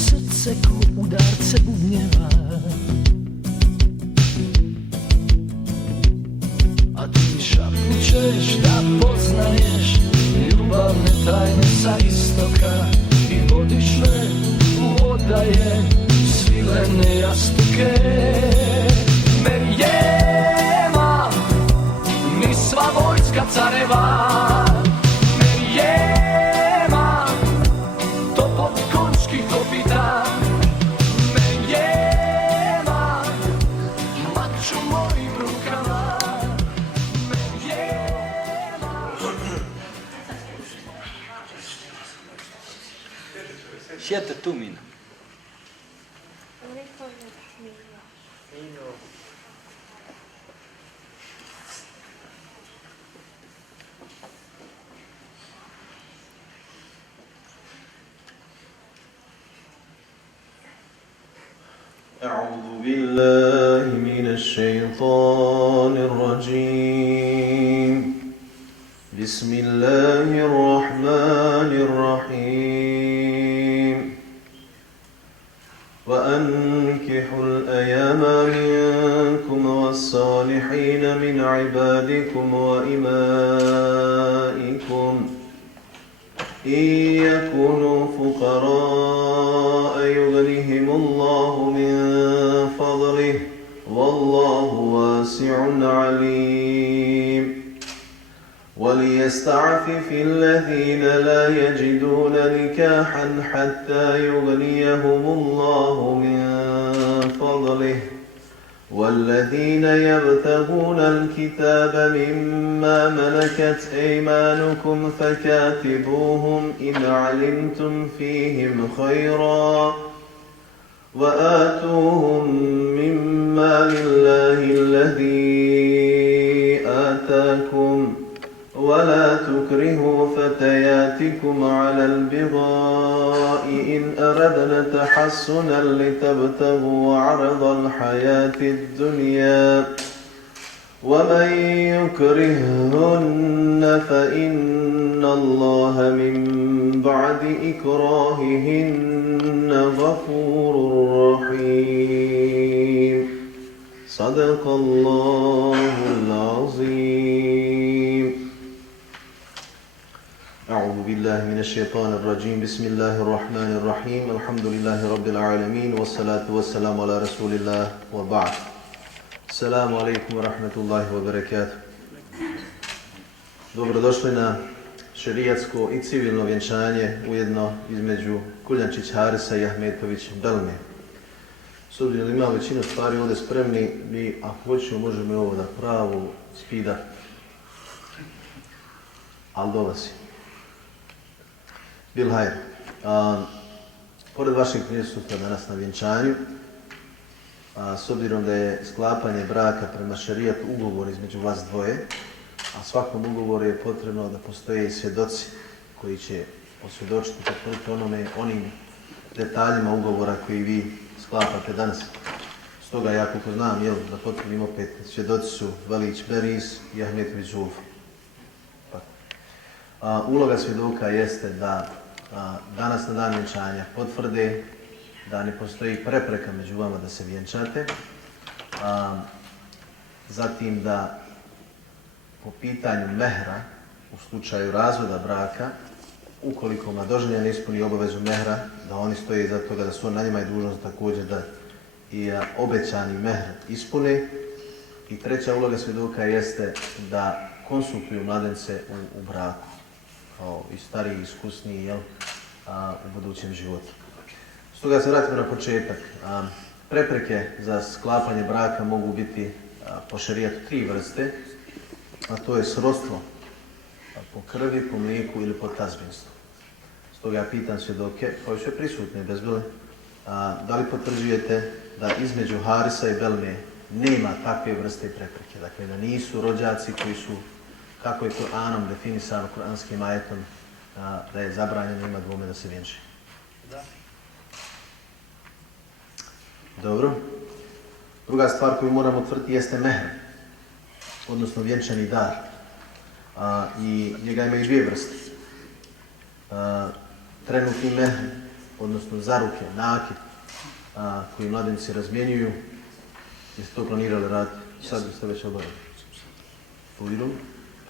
srce ko udarce bubnjeva, a ti mi šapućeš da poznaješ ljubavne tajne sa istoka i vodiš me u odaje svilene jastuke. Merijema, ni sva vojska careva, Merijema, topot konjskih kopita, Merijema, mač u mojim rukama, Merijema. Sjete tu, Mina. أعوذ بالله من الشيطان الرجيم بسم الله الرحمن الرحيم وأنكحوا الأيام منكم والصالحين من عبادكم وإمائكم إن يكونوا فقراء يغنهم الله من فضله والله واسع عليم وليستعفف الذين لا يجدون نكاحا حتى يغنيهم الله من فضله والذين يبتغون الكتاب مما ملكت أيمانكم فكاتبوهم إن علمتم فيهم خيرا وآتوهم مما لله الذي آتاكم ولا تكرهوا فتياتكم على البغاء إن أردنا تحصنا لتبتغوا عرض الحياة الدنيا ومن يكرههن فإن الله من بعد إكراههن غفور رحيم صدق الله العظيم. أعوذ بالله من الشيطان الرجيم بسم الله الرحمن الرحيم الحمد لله رب العالمين والصلاة والسلام على رسول الله وبعد. Assalamu alaikum wa rahmatullahi wa barakatuh. Dobrodošli na šerijatsko i civilno vjenčanje ujedno između Kuljančić Harisa i Ahmetović Belme. S obzirom da ima većinu stvari ovdje spremni, mi ako hoćemo možemo ovo da pravu spida, ali dolazi. Bil hajr. Pored vašeg prisutstva danas na vjenčanju, s obzirom da je sklapanje braka prema šerijatu ugovor između vas dvoje, a svakom ugovoru je potrebno da postoje i svjedoci koji će osvjedočiti onim detaljima ugovora koji vi sklapate danas. Stoga ja koliko znam, da potrebnim opet svjedoci su Velić Beris i Ahmetović Zulfa. Uloga svjedoka jeste da danas na dan vjenčanja potvrde da ne postoji prepreka među vama da se vjenčate, zatim da po pitanju mehra u slučaju razvoda braka, ukoliko mladoženja ne ispuni obavezu mehra, da oni stoje iza toga da su na njima i dužnost također da i obećani mehr ispune. I treća uloga svjedoka jeste da konsultuju mladence u braku, kao i stariji i iskusniji u budućem životu. Stoga se vratimo na početak. Prepreke za sklapanje braka mogu biti po šerijatu 3 vrste, a to je srodstvo po krvi, po mlijeku ili po tazbinstvu. Stoga ja pitam svjedoke koji su prisutni bezbile, da li potvrđujete da između Harisa i Belme nema takve vrste prepreke, dakle da nisu rođaci koji su, kako je Kur'anom definisano, kuranskim ajetom, da je zabranjeno, ima dvome da se vjenči? Da. Dobro. Druga stvar koju moramo utvrditi jeste mehr, odnosno vjenčani dar. I njega imaju 2 vrste. Trenutni mehr odnosno zaruke, nakit koji mladenici razmjenjuju. Jeste to planirali raditi? Sad biste već obavili. Uvidu,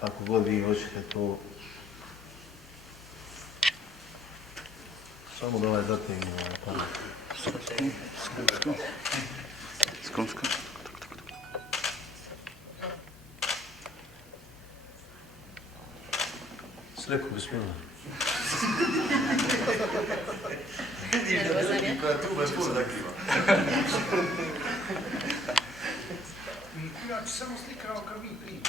kako god vi hoćete to. Samo da ovaj zategnu pamet. Skomska. Sreku, bismillah. Ja ću samo slikao kad mi primimo.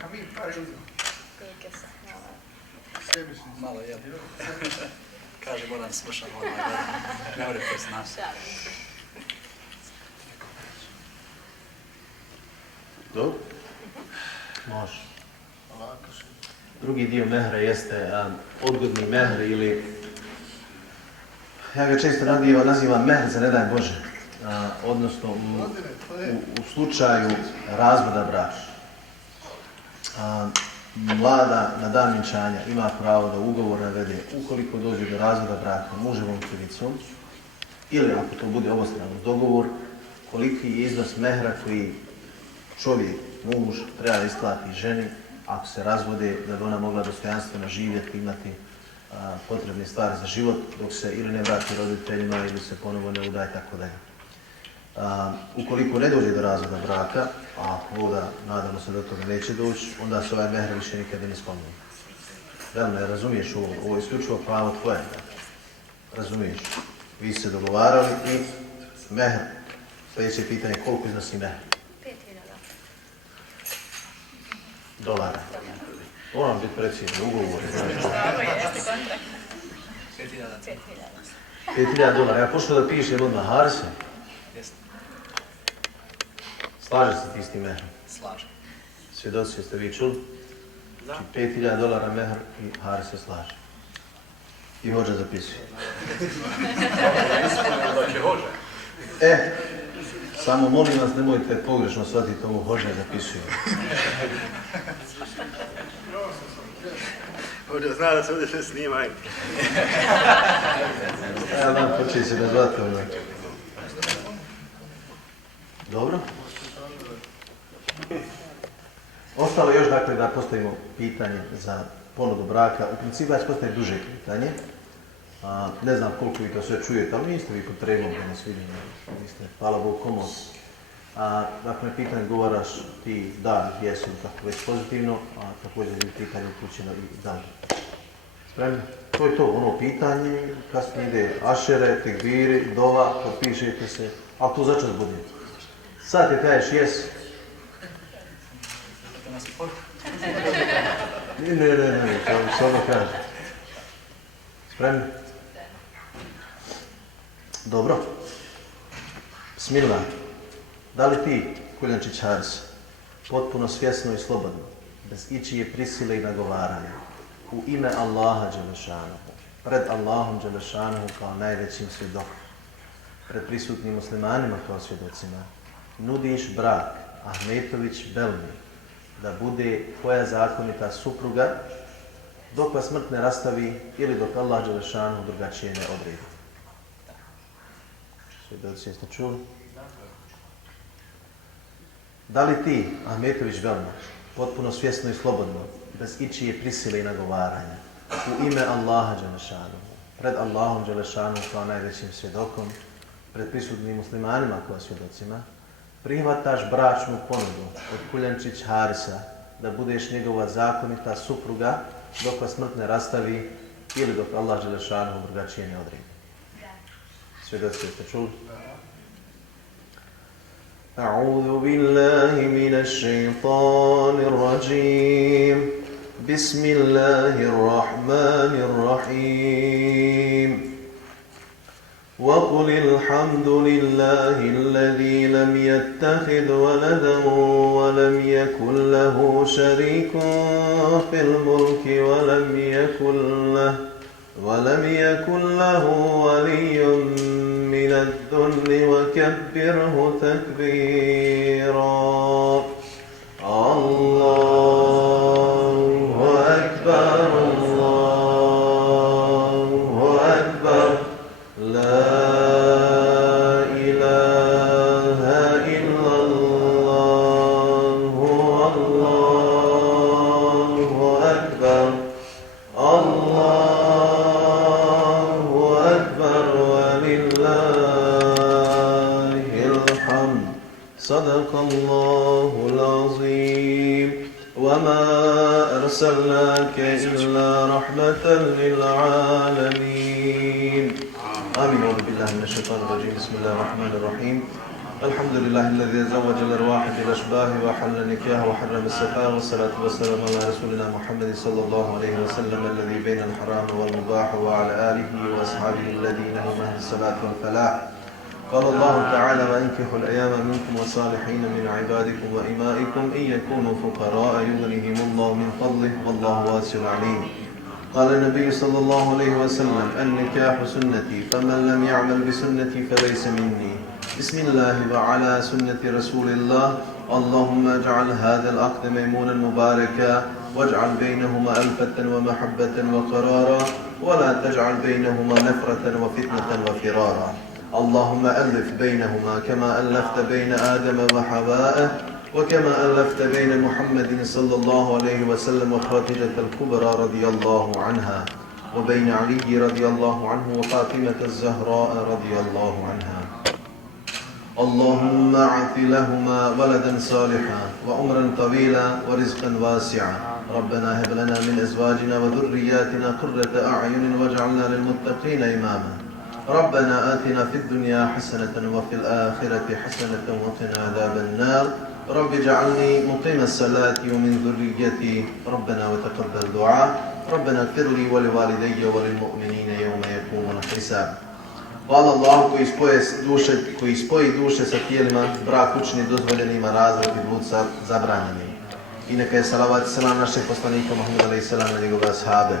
Kad mi pare uzimo. Sve mislim. Malo jel. Kaže, moram slušati ne mora poznati. Dobro? Može. Drugi dio mehra jeste odgodni mehr ili ja ga često nazivam mehr za ne daj Bože. Odnosno u slučaju razvoda braka. Mlada na dan vjenčanja ima pravo da ugovor navede ukoliko dođe do razvoda braka muževom krivicom ili ako to bude obostrano dogovor, koliki je iznos mehra koji čovjek, muž, treba isplatiti ženi ako se razvode, da bi ona mogla dostojanstveno živjeti, imati potrebne stvari za život, dok se ili ne vrati roditeljima ili se ponovo ne udaje, tako dalje. Ukoliko ne dođe do razvoda braka, a ovdje nadamo se da toga neće doći, onda se ovaj mehr više nikada ne spominje. Da li ne razumiješ ovo? Ovo je isključivo pravo tvoje. Razumiješ? Vi ste dogovarali i mehr. Sljedeće pitanje, koliko iznosi mehr? $5.000. Moram biti precizno, ugovor. $5.000. Ja počnu da pišem odmah Harisa. Slaže se ti s tim mehrom? Slažem. Svjedoci ste vi čuli? Znači $5.000 mehr i Haris se slaže. I hođa zapisuje. Samo molim vas, nemojte pogrešno shvatiti ovo hođa zapisuje. Hođa zna da se ovdje sve snima. Ja vam počeli se da zvati ono. Dobro? Ostalo još dakle da postavimo pitanje za ponudu braka. U principu ja ću postaviti duže pitanje. Ne znam koliko vi to sve čujete, ali niste vi pod trebom da nas vidimo. Niste, hvala Bogu, komod. Dakle, pitanje odgovaraš ti da, jesu tako već pozitivno, a također je pitanje upućeno i da. Spremni? To je to, ono pitanje, kasnije ide ašere, tekbiri, dova, potpišete se, ali to začas bude. Sad ti kažeš jes. Ne, samo kažem. Spremni? Dobro. Bismillah. Da li ti, Kuljančić Haris, potpuno svjesno i slobodno, bez ičije prisile i nagovaranja, u ime Allaha Đelešanuhu, pred Allahom Đelešanuhu kao najvećim svjedokom, pred prisutnim muslimanima kao svjedocima, nudiš brak Ahmetović Belmi da bude tvoja zakonita supruga dok vas smrt ne rastavi ili dok Allah Đelešanuhu drugačije ne odredi. Svjedoci jeste čuli? Da li ti, Ahmetović Belma, potpuno svjesno i slobodno, bez ičije prisile i nagovaranja, u ime Allaha Đelešanuhu, pred Allahom Đelešanuhu kao najvećim svjedokom, pred prisutnim muslimanima kao svjedocima, prihvataš bračnu ponudu od Kuljančić Harisa da budeš njegova zakonita supruga dok vas smrt ne rastavi ili dok Allah Đelešanuhu drugačije ne odredi. Svjedoci jeste čuli? أعوذ بالله من الشيطان الرجيم بسم الله الرحمن الرحيم وقل الحمد لله الذي لم يتخذ ولدا ولم يكن له شريك في الملك ولم يكن له ولي من الذل وكبره تكبيرا الله أكبر الله صدق الله العظيم وما أرسلناك إلا رحمة للعالمين آمين. أعوذ بالله من الشيطان الرجيم. بسم الله الرحمن الرحيم. الحمد لله الذي زوج الأرواح بالأشباه وحل النكاح وحرم السفاه والصلاة والسلام على رسولنا محمد صلى الله عليه وسلم الذي بين الحرام والمباح وعلى آله وأصحابه الذين هم أهل الصلاة والفلاح. قال الله تعالى وأنكحوا الأيام منكم والصالحين من عبادكم وإمائكم إن يكونوا فقراء يغنيهم الله من فضله والله واسع عليم. قال النبي صلى الله عليه وسلم النكاح سنتي فمن لم يعمل بسنتي فليس مني. بسم الله وعلى سنة رسول الله. اللهم اجعل هذا العقد ميمونا مباركا واجعل بينهما ألفة ومحبة وقرارا ولا تجعل بينهما نفرة وفتنة وفرارا. اللهم ألف بينهما كما ألفت بين آدم وحواء وكما ألفت بين محمد صلى الله عليه وسلم وخديجة الكبرى رضي الله عنها وبين علي رضي الله عنه وفاطمة الزهراء رضي الله عنها. اللهم اعث لهما ولدا صالحا وعمرا طويلا ورزقا واسعا. ربنا هب لنا من أزواجنا وذرياتنا قرة أعين واجعلنا للمتقين إماما. ربنا آتنا في الدنيا حسنة وفي الآخرة حسنة وقنا عذاب النار. رب اجعلني مقيم الصلاة ومن ذريتي ربنا وتقبل دعاء. ربنا اغفر لي ولوالدي وللمؤمنين يوم يقوم الحساب. Hvala Allahu koji spoji duše sa tijelima, brak učini dozvoljenima, razvod i blud zabranjenim. I neka je salavat i selam našeg poslanika Muhammeda alejhi selam na njegove ashabe.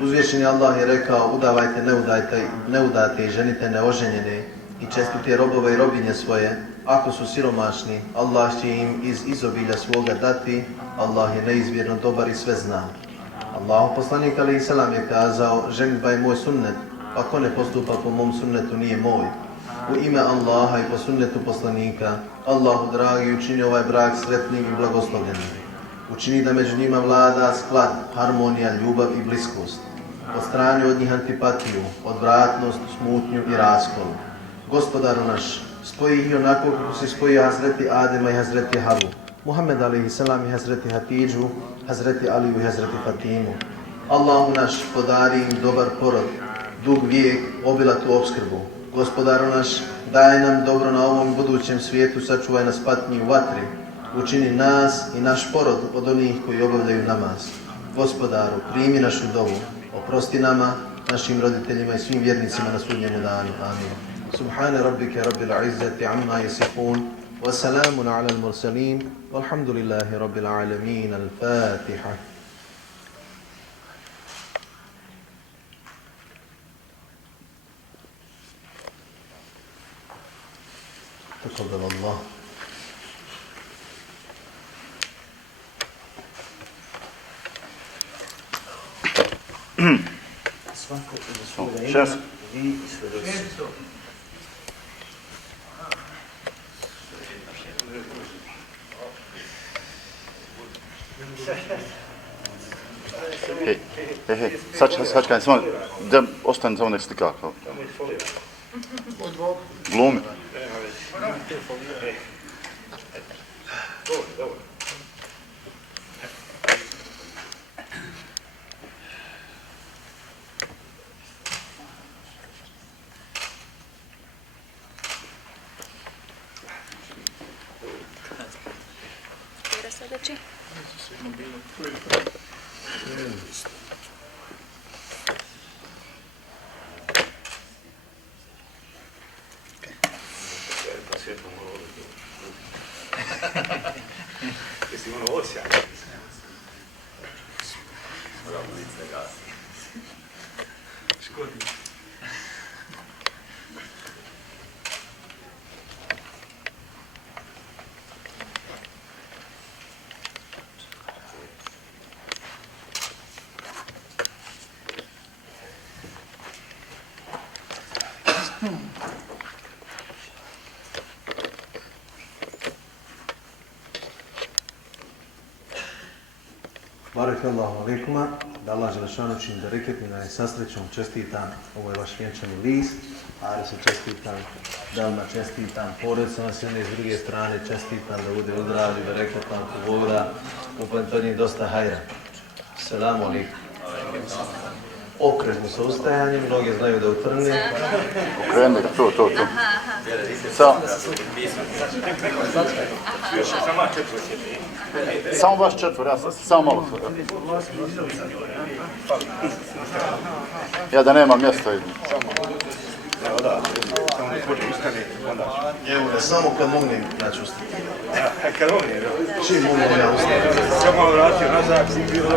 Uzvišeni Allah je rekao: udavajte neudate i ženite neoženjene i čestite robove i robinje svoje. Ako su siromašni, Allah će im iz izobilja svoga dati. Allah je neizmjerno dobar i sve zna. Allahu poslanik alejhi selam je kazao: ženidba je moj sunnet. Ako ne postupa po mom sunnetu nije moj. U ime Allaha i po sunnetu poslanika, Allahu dragi, učini ovaj brak sretnim i blagoslovljenim. Učini da među njima vlada sklad, harmonija, ljubav i bliskost. Odstrani od njih antipatiju, odvratnost, smutnju i raskol. Gospodaru naš, spoji ih onako kako si spojio Hazreti Adema i Hazreti Havu, Muhammed alejhi selam i Hazreti Hatidžu, Hazreti Aliju i Hazreti Fatimu. Allahu naš, podari im dobar porod, dug vijek, obilatu opskrbu. Gospodaru naš, daj nam dobro na ovom budućem svijetu, sačuvaj nas patnji u vatri. Učini nas i naš porod od onih koji obavljaju namaz. Gospodaru, primi našu dovu, oprosti nama, našim roditeljima i svim vjernicima na sudnjemu danu. Amin. Subhane rabbike rabbil izzati amma yasifun, wa salamun ala al-mursalin, walhamdulillahi rabbil alamin. Al-Fatiha. تقبل الله. Svako za svoje ime, Šest. vi i svedoci. Hej, sačekaj, samo da ostane samo nek slika. Glumi. Sljedeći. Jesi ono osja? Škodi. Barakallahu alaikuma, da Allah Želešanu čini da reketni na sastrećom čestitam, ovo je vaš vjenčani list, Ari se čestitam da odmah čestitam porodicama s jedne i s druge strane, čestitam da bude uzdravi, da reketam kubogra, upravo to njih dosta hajra. Selamu alaikum. Okrežno sa ustajanjem, mnogi znaju da utrne. Okreni ga, tu. Samo baš četvor, ja sam samo malo. Ja da nema mjesta između. Evo da samo kad mognem naći ustati. Kad on je, Čim mognem ja ustati. samo malo vratio nazad, si bilo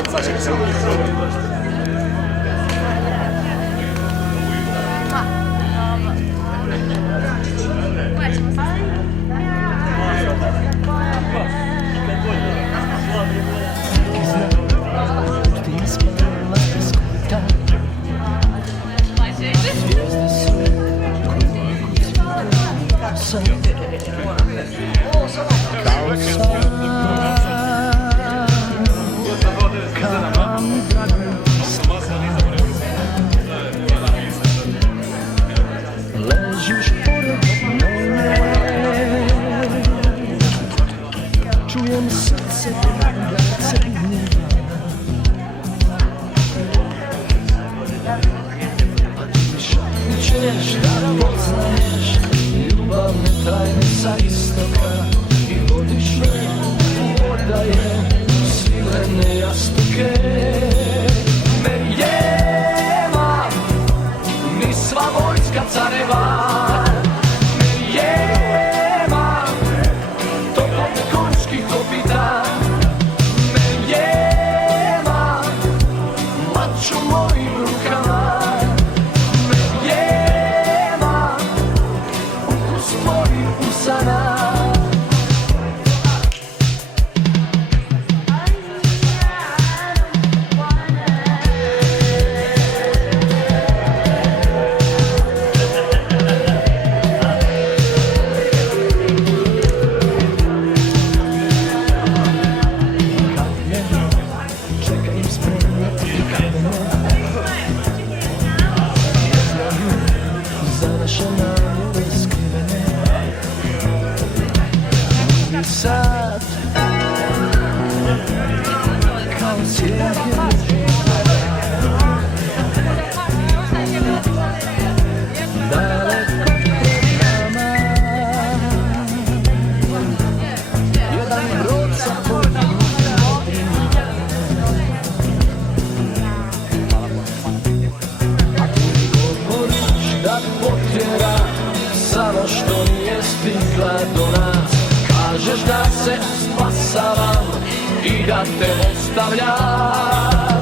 Ležiš pored mene, čujem srce da crni, a ti šapničeš da poznaješ ljubavne tajne sa istoka i vodiš me u odaje silene jastuke. Merjeva, ni sva vojska careva, Merjeva, topot konjskih kopita, Merjeva, mač u mojim rukama, Merjeva, ukus tvojih usana. Sad kao cijelje daleko pred nama, jedan brod sa podnim, a ti govoriš da potjera samo što nije stigla do nas. Kažeš da se spasavam i da te ostavljam.